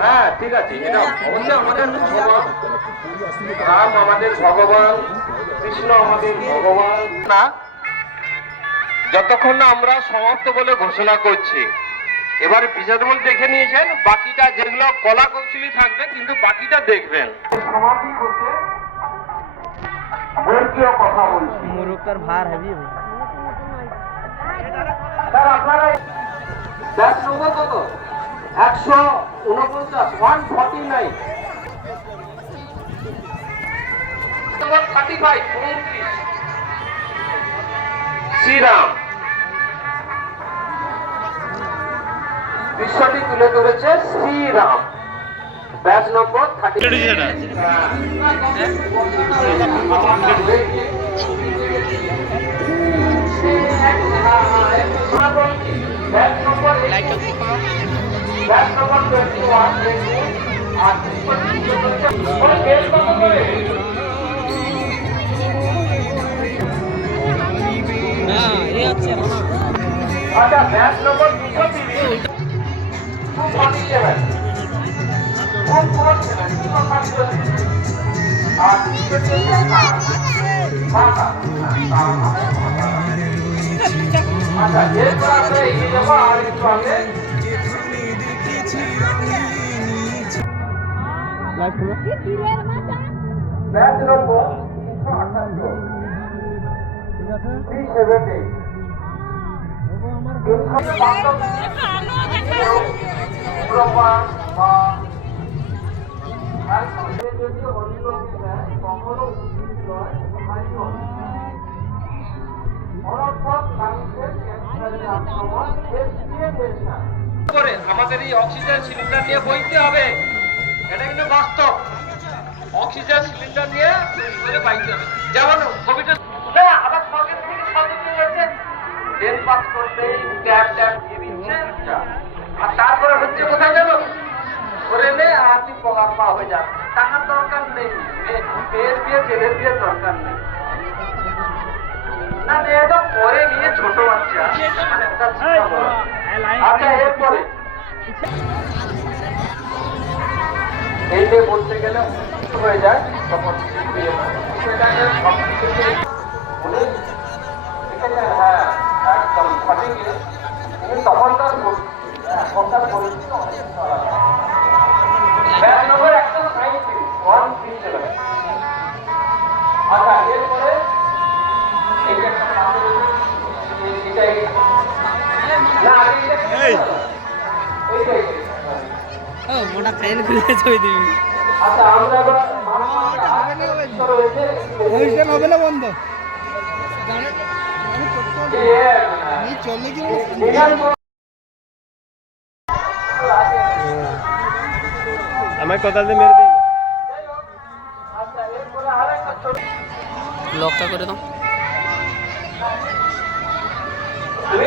হ্যাঁ ঠিক আছে এটা অবশ্যই আমাদের ভগবান। রাম আমাদের ভগবান কৃষ্ণ আমাদের ভগবান। না যতক্ষণ না আমরা সমাপ্ত বলে ঘোষণা করছি এবার বিজাদমন দেখে নিয়েছেন বাকিটা যেগুলো কলা কৌশলী থাকবে কিন্তু বাকিটা দেখবেন। সমাধি কথা বলছি। ভার হাবি স্যার আপনারা ব্যাচ নম্বর কত? একশো উনপঞ্চাশ one forty nine thirty five উনত্রিশ শ্রীরাম দৃশ্যটি তুলে ধরেছে Shriram. Batch number thirty batch number আচ্ছা ব্যাচ নম্বর দুশো তিরিশ টু ফর্টি সেভেন খুব পুরো ছিলেন দুশো সাতচল্লিশ আর দুশো চল্লিশ মাথা আচ্ছা এরপর আমরা এগিয়ে যাব আর একটু আগে লাইভ নম্বর তিনশো থ্রি সেভেন এইট যদি হরিলোকে কখনো উচিত নয় করে আমাদের এই অক্সিজেন সিলিন্ডার নিয়ে বইতে হবে। এটা কিন্তু বাস্তব অক্সিজেন সিলিন্ডার নিয়ে করে বাইতে হবে যেমন কোভিড আবার সরকার থেকে সচেতন হয়েছে টেন পাস করতে ট্যাব ট্যাব দিয়ে দিচ্ছে আর তারপরে হচ্ছে কোথায় যাব করে নে আর তুই পগার পা হয়ে টাকার দরকার নেই মেয়ে- মেয়ের বিয়ে ছেলের বিয়ে দরকার নেই না মেয়েটা পরে নিয়ে ছোট বাচ্চা মানে আচ্ছা এরপরে যে বলতে গেলে হয়ে যায় তখন হয়। হ্যাঁ, একদম সঠিক। তখনকার এখনকার পরিস্থিতি অনেক মোটা ফ্যান খুলে ছবি দিবি। আচ্ছা অনুষ্ঠান হবে না বন্ধ? চলে কি আমায় কোদাল দিয়ে মেরে দিই আচ্ছা লকটা করে দাও। তুমি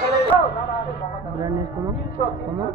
ছেলে Grandes como. ¿Cómo?